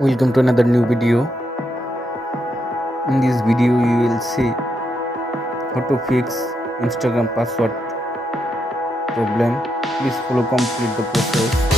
Welcome to another new video. In this video you will see how to fix Instagram password problem. Please follow complete the process.